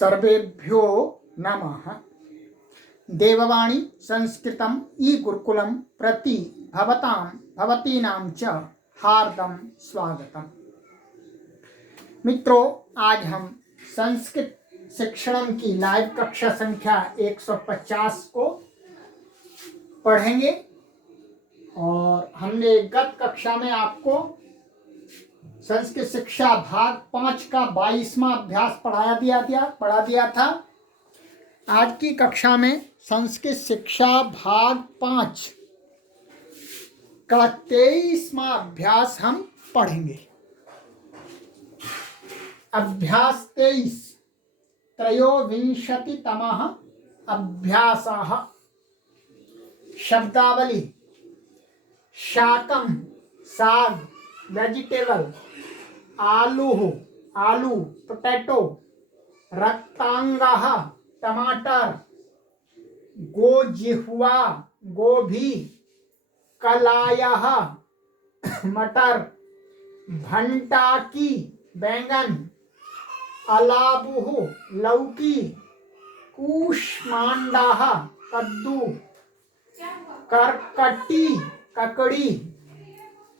सर्वेभ्यो नमः। देववाणी संस्कृतम ई गुरुकुलम प्रति भवतीनां च हार्दं स्वागतम। मित्रों, आज हम संस्कृत शिक्षणम की लाइव कक्षा संख्या 150 को पढ़ेंगे और हमने गत कक्षा में आपको संस्कृत शिक्षा भाग 5 का 22वां अभ्यास पढ़ा दिया था। आज की कक्षा में संस्कृत शिक्षा भाग 5 का 23वां अभ्यास हम पढ़ेंगे। अभ्यास 23 त्रयोविंशतितमः अभ्यासः। शब्दावली: शाकम साग वेजिटेबल, आलू पोटैटो, रक्तांगः टमाटर, गोजिह्वा गोभी, कलायः मटर, भंटाकी बैंगन, अलाबुः लौकी, कूष्मांडाः कद्दू, करकटी ककड़ी।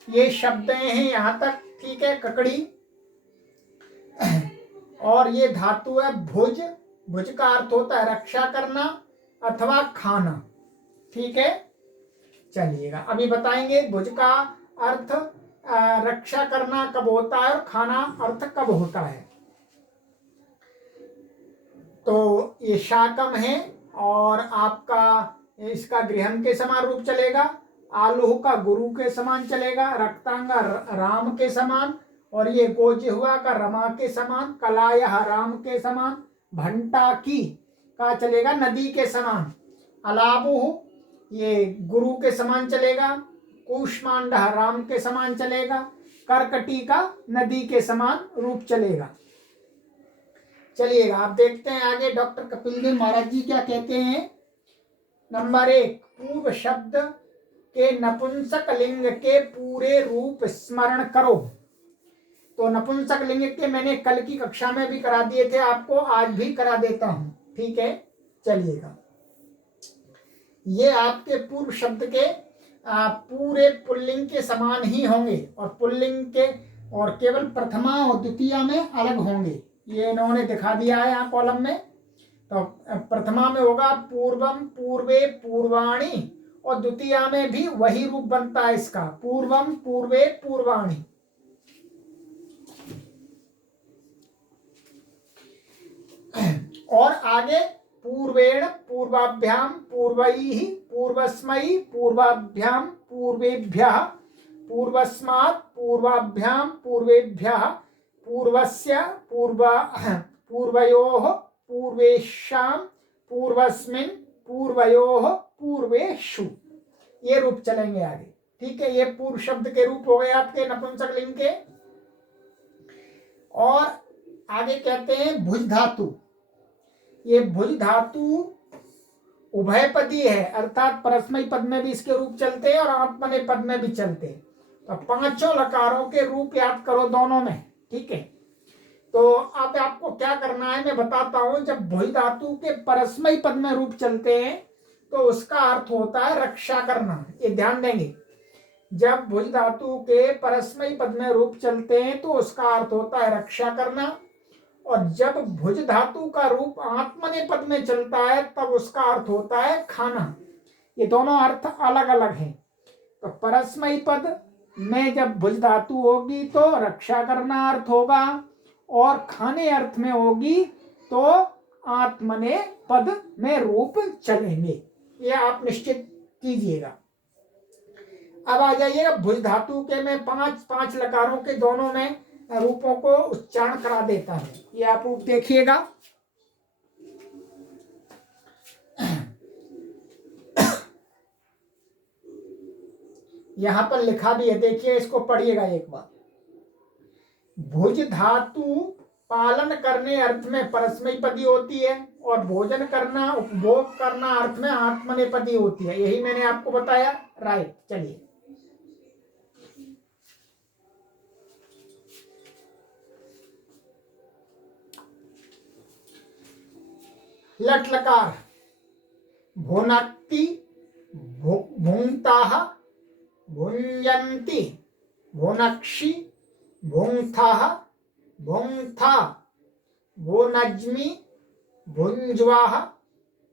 ये शब्द हैं यहाँ तक, ठीक है। ककड़ी और ये धातु है भुज। भुज का अर्थ होता है रक्षा करना अथवा खाना, ठीक है। चलिएगा, अभी बताएंगे भुज का अर्थ रक्षा करना कब होता है और खाना अर्थ कब होता है। तो ये शाकम है और आपका इसका गृहन के समान रूप चलेगा, आलू का गुरु के समान चलेगा, रक्तांगा राम के समान, और ये गोजिह्वा का रमा के समान, कलायः राम के समान, भंटाकी का चलेगा नदी के समान, अलाबुः ये गुरु के समान चलेगा, कूष्मांडः राम के समान चलेगा, करकटी का नदी के समान रूप चलेगा। चलिएगा, आप देखते हैं आगे डॉक्टर कपिल देव महाराज जी क्या कहते हैं। नंबर 1, पूर्व शब्द के नपुंसक लिंग के पूरे रूप स्मरण करो। तो नपुंसक लिंग के मैंने कल की कक्षा में भी करा दिए थे आपको, आज भी करा देता हूं, ठीक है। चलिएगा, ये आपके पूर्व शब्द के पूरे पुल्लिंग के समान ही होंगे और पुल्लिंग के और केवल प्रथमा और द्वितीया में अलग होंगे। ये इन्होंने दिखा दिया है यहाँ कॉलम में। तो प्रथमा में होगा पूर्वम पूर्वे पूर्वाणी, और द्वितीया में भी वही रूप बनता है इसका, पूर्वम पूर्वे पूर्वाणी। और आगे पूर्वेण पूर्वाभ्याम पूर्वैः पूर्वस्मै पूर्वाभ्याम पूर्वेभ्यः पूर्वस्मात् पूर्वाभ्याम पूर्वेभ्यः पूर्वस्य पूर्वयोः पूर्वेषां पूर्वस्मिन् पूर्वयोः पूर्वेषु। ये रूप चलेंगे आगे, ठीक है। ये पूर्व शब्द के रूप हो गए आपके नपुंसक लिंग के। और आगे कहते हैं भुज धातु। ये भुज धातु उभयपदी है, अर्थात परस्मई पद में भी इसके रूप चलते हैं और आत्मनेपद पद में भी चलते हैं। तो पांचों लकारों के रूप याद करो दोनों में, ठीक है। तो अब आपको क्या करना है मैं बताता हूं। जब भुज धातु के परस्मई पद में रूप चलते हैं तो उसका अर्थ होता है रक्षा करना। ये ध्यान देंगे, जब भुज धातु के परस्मई पद में रूप चलते हैं तो उसका अर्थ होता है रक्षा करना, और जब भुज धातु का रूप आत्मनेपद में चलता है तब उसका अर्थ होता है खाना। ये दोनों अर्थ अलग अलग हैं। तो परस्मई पद में जब भुज धातु होगी तो रक्षा करना अर्थ होगा, और खाने अर्थ में होगी तो आत्मनेपद में रूप चलेंगे। ये आप निश्चित कीजिएगा। अब आ जाइएगा भुज धातु के मैं पांच लकारों के दोनों में रूपों को उच्चारण करा देता है। ये आप रूप देखिएगा। यहां पर लिखा भी है, देखिए, इसको पढ़िएगा एक बार। भुज धातु पालन करने अर्थ में परस्मैपदी होती है और भोजन करना उपभोग करना अर्थ में आत्मनेपदी होती है। यही मैंने आपको बताया, राइट। चलिए, लट लकार भुनक्ति भुङ्क्ताः भुञ्जन्ति भुनक्षि भुङ्क्थाः भुङ्क्था भुनज्मि भुञ्ज्वाः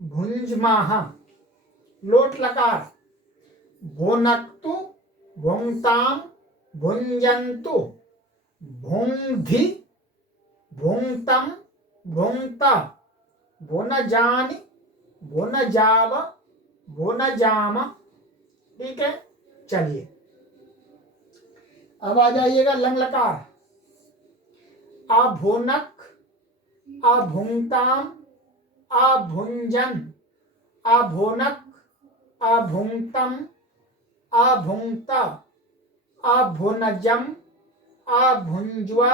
भुञ्ज्माः। लोट लकार भुनक्तु भुङ्क्तां भुञ्जन्तु भुङ्धि भुङ्क्तं भुङ्क्ता भुनजानि भुनजाव भुनजाम। ठीक है, चलिए अब आ जाइएगा लंग लकार अभुनक अभुङ्क्ताम अभुञ्जन अभुनक अभुङ्क्तम अभुङ्क्ता अभुनजम अभुञ्ज्वा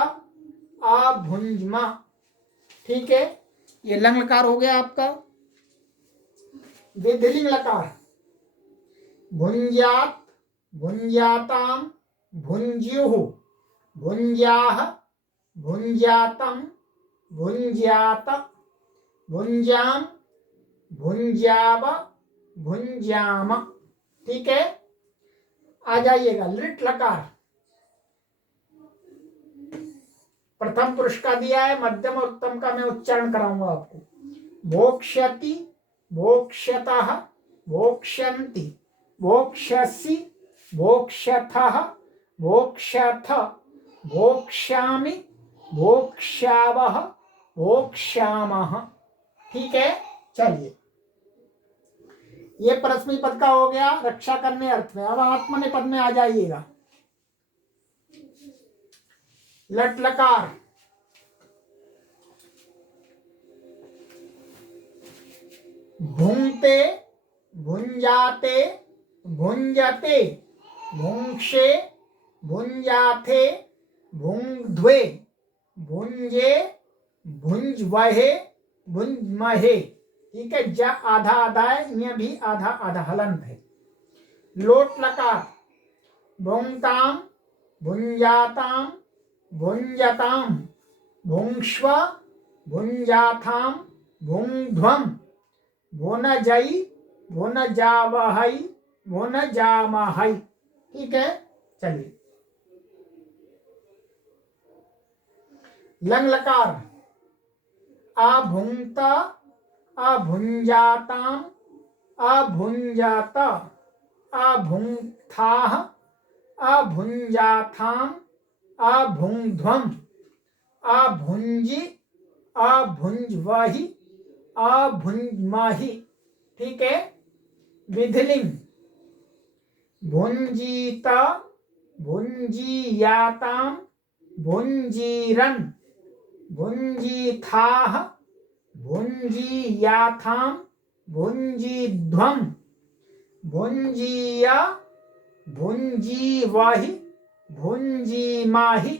अभुञ्ज्मा। ठीक है, ये लंग लकार हो गया आपका। विधिलिंग लकार भुंज्यात भुंज्याताम भुंज्युः भुंज्याः भुंज्यातम भुंज्यात भुंज्याम भुंज्याव भुंज्याम। ठीक है, आ जाइएगा लिट लकार। प्रथम पुरुष का दिया है, मध्यम और उत्तम का मैं उच्चारण कराऊंगा आपको। भोक्ष्यति भोक्ष्यतः भोक्ष्यन्ति भोक्ष्यसि भोक्ष्यथः भोक्ष्यथ भोक्ष्यामि भोक्ष्यावः भोक्ष्यामः। ठीक है, चलिए ये परस्मै पद का हो गया रक्षा करने अर्थ में। अब आत्मनेपद में आ जाइएगा। लट लकार भुंक्ते भुंजाते भुंजते भुंक्षे भुंजाथे भुंध्वे भुंजे भुंजवहे भुंजमहे। ठीक है, जा आधा आधा है, ये भी आधा आधा हलंत है। लोट लकार भुंक्ताम भुंजाताम भुंजताम भुंक्ष्व भुंजाथाम भुंध्वम भुनजई भुनजावहै भुनजामहै। ठीक है, चलिए लंग लकार अभुंक्त अभुंजाताम अभुंजात अभुंक्थाः अभुंजाथाम अभुंध्वम अभुंजि अभुंज्वहि अभुंज्महि। ठीक है, विधिलिंग भुंजीत भुंजीयाताम भुंजीरन भुंजीथाः भुंजीयाथाम भुंजीध्वम भुंजीय भुंजीवहि भुंजीमाहि।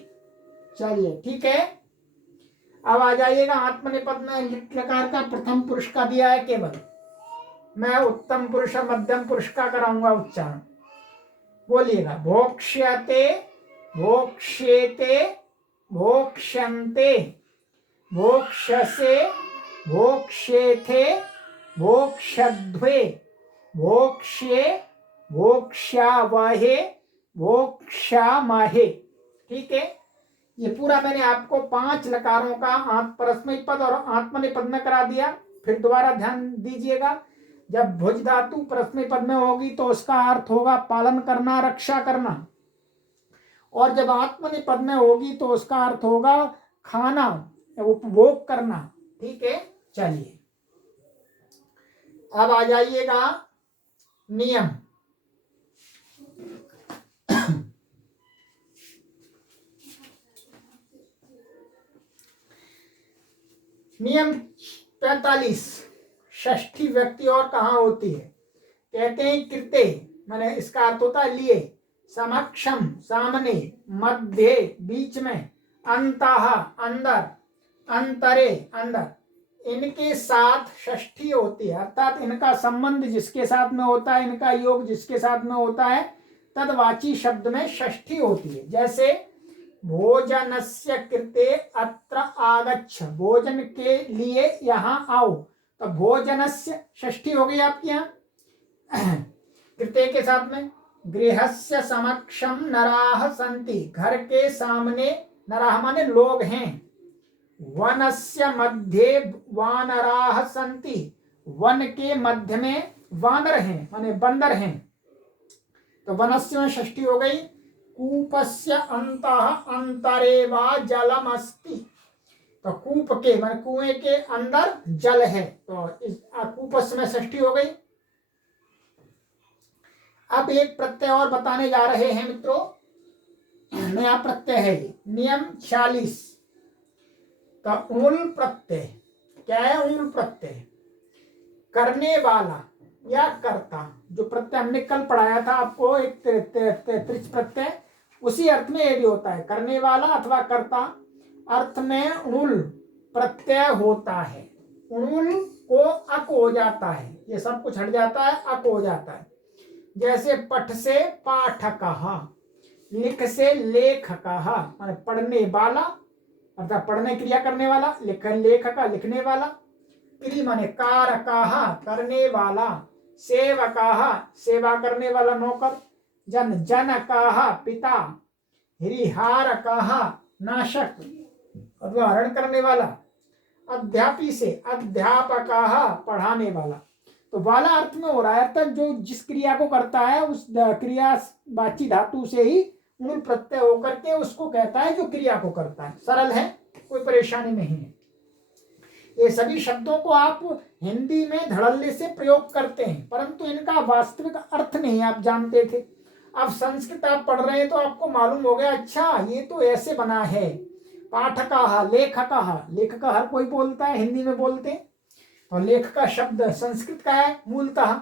चलिए ठीक है, अब आ जाइएगा आत्मनेपद में। लिट लकार का प्रथम पुरुष का दिया है केवल, मैं उत्तम पुरुष और मध्यम पुरुष का कराऊंगा उच्चारण। बोलिएगा भोक्ष्यते भोक्ष्येते भोक्ष्यन्ते भोक्ष्यसे भोक्ष्येथे भोक्ष्यध्वे भोक्ष्ये भोक्ष्यावहे भोक्ष्यामहे। ठीक है, ये पूरा मैंने आपको 5 लकारों का परस्मै पद और आत्मनेपद में करा दिया। फिर दोबारा ध्यान दीजिएगा, जब भुज धातु परस्मै पद में होगी तो उसका अर्थ होगा पालन करना, रक्षा करना, और जब आत्मनेपद में होगी तो उसका अर्थ होगा खाना, उपभोग करना। ठीक है, चलिए अब आ जाइएगा नियम। नियम 45 षष्ठी व्यक्ति और कहाँ होती है? कहते हैं कृते, माने इसका अर्थ होता है लिए, समक्षम सामने, मध्य बीच में, अंतः अंदर, अंतरे अंदर, इनके साथ षष्ठी होती है। अर्थात इनका संबंध जिसके साथ में होता है, इनका योग जिसके साथ में होता है, तदवाची शब्द में षष्ठी होती है। जैसे भोजनस्य कृते अत्र आगच्छ, भोजन के लिए यहाँ आओ, तो भोजनस्य षष्ठी हो गई आपके यहाँ कृत्य के साथ में। गृहस्य समक्षम नराह संति, घर के सामने नराह माने लोग हैं। वनस्य मध्ये वानराह संति, वन के मध्य में वानर हैं माने बंदर हैं। तो वनस्य में षष्ठी हो गई। कूपस्य अंतः अंतरे वा जलमस्ति, तो कूप के माने कुएं के अंदर जल है, तो इस कूपस्य में षष्ठी हो गई। अब एक प्रत्यय और बताने जा रहे हैं मित्रों, नया प्रत्यय है ये, नियम 40। तो उल प्रत्यय क्या है? उल प्रत्यय करने वाला या कर्ता, जो प्रत्यय हमने कल पढ़ाया था आपको, एक त्रिच प्रत्यय, उसी अर्थ में ये भी होता है, करने वाला अथवा कर्ता अर्थ में उल प्रत्यय होता है। उल को अक हो जाता है, ये सब कुछ हट जाता है, अक हो जाता है। जैसे पठ से पाठकः, लिख से लेखकः माने पढ़ने वाला अर्थात पढ़ने क्रिया करने वाला, लेखक लिखने वाला, क्रि माने कारकः करने वाला, सेवकः सेवा करने वाला नौकर, जनकः पिता, हरिहारकः नाशक अथवा हरण करने वाला, अध्यापी से अध्यापकः पढ़ाने वाला। तो वाला अर्थ में हो रहा है अर्थात जो जिस क्रिया को करता है उस क्रियावाची धातु से ही मूल प्रत्यय होकर के उसको कहता है जो क्रिया को करता है। सरल है, कोई परेशानी नहीं है। ये सभी शब्दों को आप हिंदी में धड़ल्ले से प्रयोग करते हैं, परंतु इनका वास्तविक अर्थ नहीं आप जानते थे। अब संस्कृत आप पढ़ रहे हैं तो आपको मालूम हो गया, अच्छा ये तो ऐसे बना है। पाठकः लेखकः, लेखक हर कोई बोलता है, हिंदी में बोलते हैं, और लेख का शब्द संस्कृत का है मूलतः।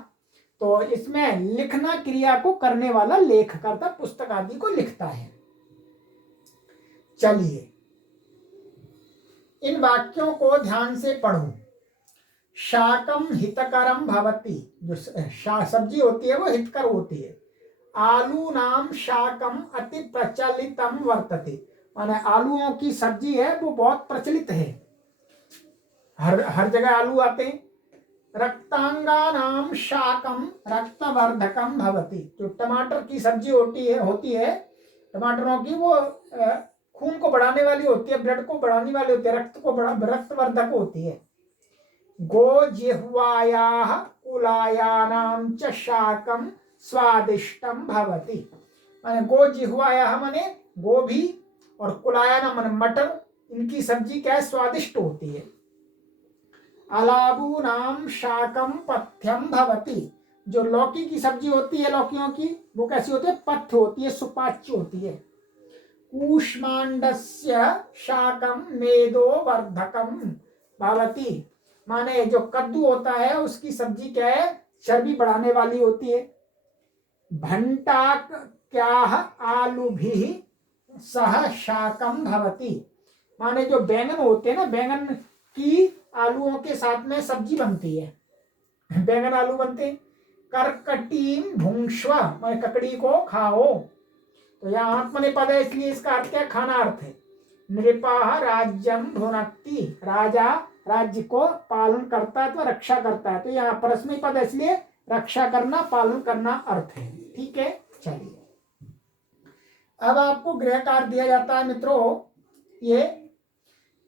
तो इसमें लिखना क्रिया को करने वाला लेख करता, पुस्तक आदि को लिखता है। चलिए इन वाक्यों को ध्यान से पढ़ो। शाकम हितकरम भवति, जो सब्जी होती है वो हितकर होती है। आलू नाम शाकम अति प्रचलितम वर्तते, माने आलूओं की सब्जी है वो बहुत प्रचलित है, हर जगह आलू आते हैं। रक्तांगानाम शाकम रक्तवर्धकम भवति, जो टमाटर की सब्जी होती है टमाटरों की, वो खून को बढ़ाने वाली होती है, ब्लड को बढ़ाने वाली होती है, रक्तवर्धक होती है। गो जिह्वायाः कुलायानाम च शाकम स्वादिष्टम भवति, माने गो जिह्वायाः माने गोभी और कुलायाना माने मटर, इनकी सब्जी क्या है? स्वादिष्ट होती है। अलाबू नाम शाकम पथ्यम भवति, जो लौकी की सब्जी होती है लौकियों की, वो कैसी होती है? पथ्य होती है, सुपाच्य होती है। कूष्मांडस्य शाकम मेदो वर्धकम भवति, माने जो कद्दू होता है उसकी सब्जी क्या है? चर्बी बढ़ाने वाली होती है। भंटाक क्याह आलूभिः सह शाकम भवति, माने जो बैंगन होते हैं ना, बैंगन की आलूओं के साथ में सब्जी बनती है, बैंगन आलू बनते हैं। कर्कटीम भुंक्ष्व, माने ककड़ी को खाओ। तो यहाँ आत्मनेपद है इसलिए इसका अर्थ क्या? खाना अर्थ है। नृपाः राज्यम भुनक्ति, राजा राज्य को पालन करता है तो रक्षा करता है, तो यहाँ परस्मै पद है इसलिए रक्षा करना पालन करना अर्थ है। ठीक है, चलिए अब आपको गृह कार्य दिया जाता है मित्रों। ये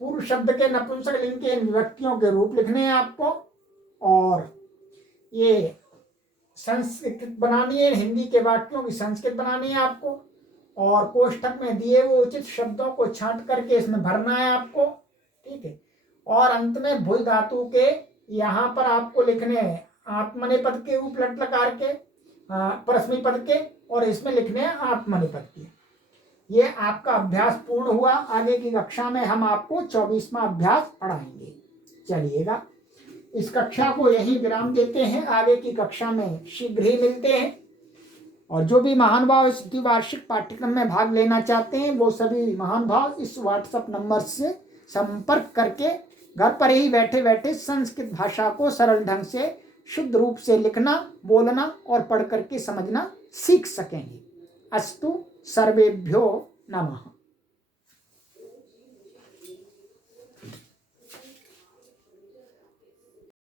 पूर्व शब्द के नपुंसक लिंग के विभक्तियों के रूप लिखने हैं आपको, और ये संस्कृत बनानी है, हिंदी के वाक्यों की संस्कृत बनानी है आपको, और कोष्ठक में दिए वो उचित शब्दों को छांट करके इसमें भरना है आपको। ठीक है, और अंत में भुज धातु के यहाँ पर आपको लिखने हैं आत्मनेपद के रूप लट लकार के, परस्मै पद के, और इसमें लिखने हैं आत्मनेपद के। ये आपका अभ्यास पूर्ण हुआ। आगे की कक्षा में हम आपको 24वां अभ्यास पढ़ाएंगे। चलिएगा इस कक्षा को यही विराम देते हैं, आगे की कक्षा में शीघ्र ही मिलते हैं। और जो भी महान भाव इस द्विवार्षिक पाठ्यक्रम में भाग लेना चाहते हैं वो सभी महान भाव इस व्हाट्सएप नंबर से संपर्क करके घर पर ही बैठे बैठे संस्कृत भाषा को सरल ढंग से शुद्ध रूप से लिखना, बोलना और पढ़ करके समझना सीख सकेंगे। अस्तु सर्वेभ्यो नमः।